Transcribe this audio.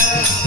Yes.